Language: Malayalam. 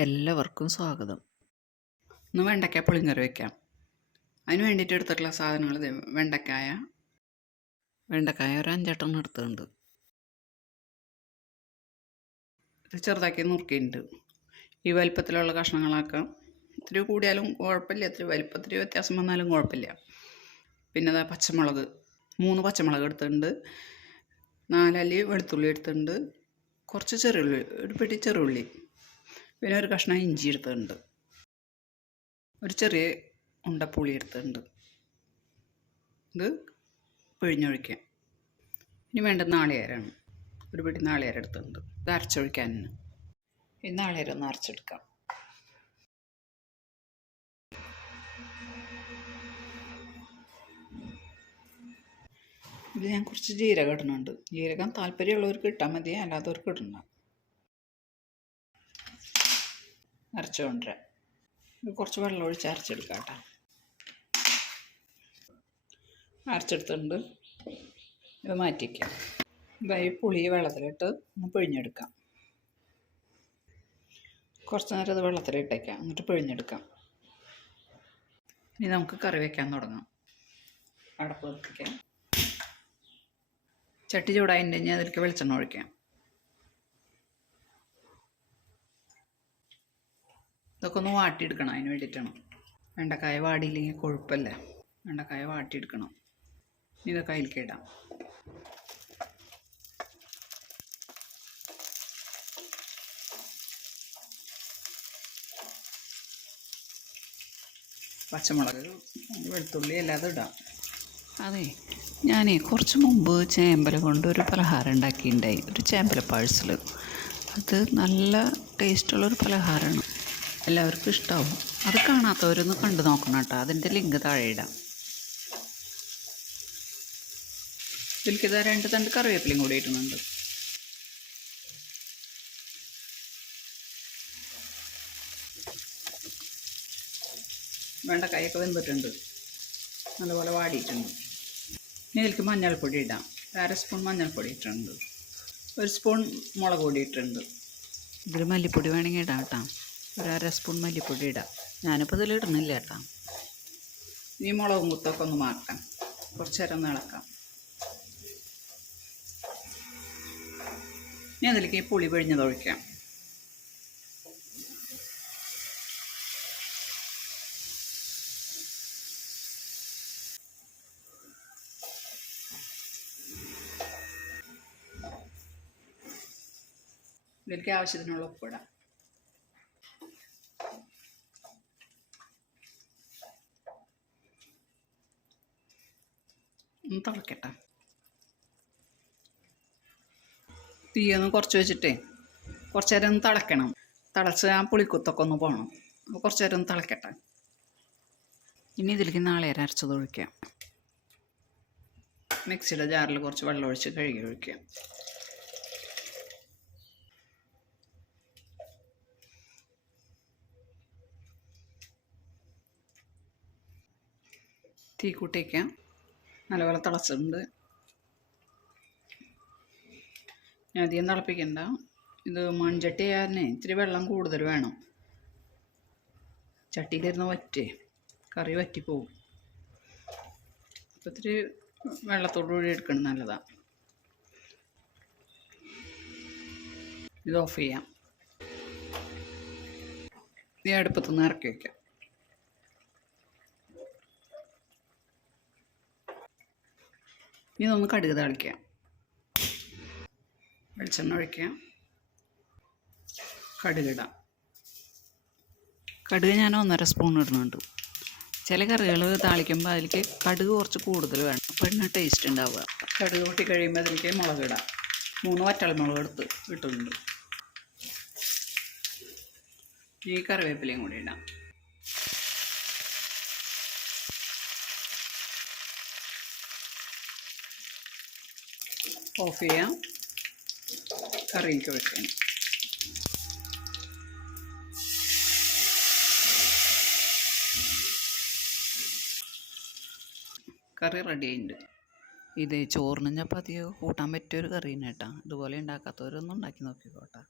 എല്ലാവർക്കും സ്വാഗതം. ഇന്ന് വെണ്ടയ്ക്ക പുളിങ്കറി വയ്ക്കാം. അതിന് വേണ്ടിയിട്ട് എടുത്തിട്ടുള്ള സാധനങ്ങൾ വെണ്ടക്കായ ഒരു 5-8 എടുത്തുണ്ട്. ഇത് ചെറുതാക്കി നുറുക്കിയിട്ടുണ്ട്. ഈ വലിപ്പത്തിലുള്ള കഷ്ണങ്ങളാക്കാം. ഇത്തിരി കൂടിയാലും കുഴപ്പമില്ല, ഇത്തിരി വലിപ്പത്തിൽ വ്യത്യാസം വന്നാലും കുഴപ്പമില്ല. പിന്നെ അതാ പച്ചമുളക് 3 പച്ചമുളക് എടുത്തിട്ടുണ്ട്, 4 അല്ലി വെളുത്തുള്ളി എടുത്തിട്ടുണ്ട്, കുറച്ച് ചെറുള്ളി, ഒരു പിടി ചെറുള്ളി, പിന്നെ ഒരു കഷ്ണം ഇഞ്ചി എടുത്തിട്ടുണ്ട്, ഒരു ചെറിയ ഉണ്ടപ്പുളി എടുത്തിട്ടുണ്ട്. ഇത് പിഴിഞ്ഞൊഴിക്കാം. ഇനി വേണ്ട നാളികേരമാണ്. ഒരു പിടി നാളികേരം എടുത്തിട്ടുണ്ട്. ഇത് അരച്ചൊഴിക്കാൻ. ഈ നാളികേരം ഒന്ന് അരച്ചെടുക്കാം. ഇത് ഞാൻ കുറച്ച് ജീരകം ഇടുന്നുണ്ട്. ജീരകം താല്പര്യമുള്ളവർക്ക് ഇട്ടാൽ മതി, അല്ലാത്തവർക്ക് ഇടണ്ട. അരച്ചുകൊണ്ടുവരാം. ഇത് കുറച്ച് വെള്ളം ഒഴിച്ച് അരച്ചെടുക്കാം കേട്ടോ. അരച്ചെടുത്തിട്ടുണ്ട്. ഇത് മാറ്റിക്കാം. ഇതായി പുളി വെള്ളത്തിലിട്ട് ഒന്ന് പിഴിഞ്ഞെടുക്കാം. കുറച്ച് നേരം ഇത് വെള്ളത്തിലിട്ടേക്കാം, എന്നിട്ട് പിഴിഞ്ഞെടുക്കാം. ഇനി നമുക്ക് കറി വയ്ക്കാൻ തുടങ്ങാം. അടപ്പ് കത്തിക്കാം. ചട്ടി ചൂടായതിൻ്റെ കഴിഞ്ഞാൽ അതിലേക്ക് വെളിച്ചെണ്ണ ഒഴിക്കാം. ഇതൊക്കെ ഒന്ന് വാട്ടിയെടുക്കണം. അതിന് വേണ്ടിയിട്ടാണ്. വെണ്ടക്കായ വാടിയില്ലെങ്കിൽ കൊഴുപ്പല്ലേ, വെണ്ടക്കായ വാട്ടിയെടുക്കണം. ഇതൊക്കെ അതിലേക്ക് ഇടാം. പച്ചമുളക്, വെളുത്തുള്ളി അല്ലാതെ ഇടാം. അതെ, ഞാനേ കുറച്ച് മുമ്പ് ചേമ്പല കൊണ്ട് ഒരു പലഹാരം ഉണ്ടാക്കിയിട്ടുണ്ടായി, ഒരു ചേമ്പല പാഴ്സൽ. അത് നല്ല ടേസ്റ്റുള്ളൊരു പലഹാരമാണ്, എല്ലാവർക്കും ഇഷ്ടമാവും. അത് കാണാത്തവരൊന്ന് കണ്ടു നോക്കണം കേട്ടോ. അതിൻ്റെ ലിങ്ക് താഴെ ഇടാം. ഇതിലേക്ക് 2 തണ്ട് കറിവേപ്പിലയും കൂടി ഇടുന്നുണ്ട്. വെണ്ടക്കായൊക്കെ വെന്തിട്ടുണ്ട്, നല്ലപോലെ വാടിയിട്ടുണ്ട്. ഇനി ഇതിലേക്ക് മഞ്ഞൾപ്പൊടി ഇടാം. 1/2 സ്പൂൺ മഞ്ഞൾപ്പൊടി ഇട്ടിട്ടുണ്ട്, 1 സ്പൂൺ മുളക് പൊടി ഇട്ടിട്ടുണ്ട്. ഇതിൽ മല്ലിപ്പൊടി വേണമെങ്കിൽ ഇടാം കേട്ടോ. 1/2 സ്പൂൺ മല്ലിപ്പൊടി ഇടാം. ഞാനിപ്പോൾ ഇതിൽ ഇടുന്നില്ല കേട്ടോ. ഈ മുളകും കുത്തൊക്കെ ഒന്ന് മാറ്റാം. കുറച്ച് നേരം ഒന്ന് ഇളക്കാം. ഇനി അതിലേക്ക് ഈ പുളി പിഴിഞ്ഞത് ഒഴിക്കാം. ഇതിലേക്ക് ആവശ്യത്തിനുള്ള ഉപ്പിടാം. ഒന്ന് തിളക്കട്ടെ. തീയൊന്ന് കുറച്ച് വെച്ചിട്ടേ കുറച്ച് നേരം ഒന്ന് തിളയ്ക്കണം. തിളച്ച് ആ പുളിക്കുത്തൊക്കെ ഒന്ന് പോകണം. അപ്പോൾ കുറച്ച് നേരം ഒന്ന് തിളക്കട്ടെ. ഇനി ഇതിലേക്ക് നാളികേരം അരച്ചത് ഒഴിക്കാം. മിക്സിയുടെ ജാറിൽ കുറച്ച് വെള്ളം ഒഴിച്ച് കഴുകി ഒഴിക്കാം. തീ കൂട്ടിക്കാം. നല്ലപോലെ തിളച്ചിട്ടുണ്ട്. അധികം തിളപ്പിക്കണ്ട. ഇത് മൺചട്ടി ആയിരുന്നേ ഇത്തിരി വെള്ളം കൂടുതൽ വേണം. ചട്ടിയിലിരുന്ന് വറ്റേ കറി വറ്റിപ്പോവും. അപ്പോൾ ഇത്തിരി വെള്ളത്തോടുകൂടി എടുക്കണം, നല്ലതാണ്. ഇത് ഓഫ് ചെയ്യാം. ഈ അടുപ്പത്തുനിന്ന് ഇറക്കി വയ്ക്കാം. ഇനി ഒന്ന് കടുക് താളിക്കാം. വെളിച്ചെണ്ണ ഒഴിക്കാം. കടുകിടാം. കടുക് ഞാൻ 1.5 സ്പൂൺ ഇടുന്നുണ്ട്. ചില കറികൾ താളിക്കുമ്പോൾ അതിലേക്ക് കടുക് കുറച്ച് കൂടുതൽ വേണം, അപ്പോൾ ഇന്ന് ടേസ്റ്റ് ഉണ്ടാവുക. കടുക് പൊട്ടി കഴിയുമ്പോൾ അതിലേക്ക് മുളക് ഇടാം. 3 വറ്റൽമുളക് ഇട്ടിട്ടുണ്ട്. ഈ കറിവേപ്പിലയും കൂടി ഇടാം. ഓഫ് ചെയ്യാം. കറിയിലേക്ക് ഒഴിക്കാം. കറി റെഡി ആയിട്ടുണ്ട്. ഇത് ചോറിന് ചപ്പാത്തിയൊക്കെ കൂട്ടാൻ പറ്റിയൊരു കറീനെ കേട്ടോ. ഇതുപോലെ ഉണ്ടാക്കാത്തവരൊന്നും ഉണ്ടാക്കി നോക്കിക്കോട്ടെ.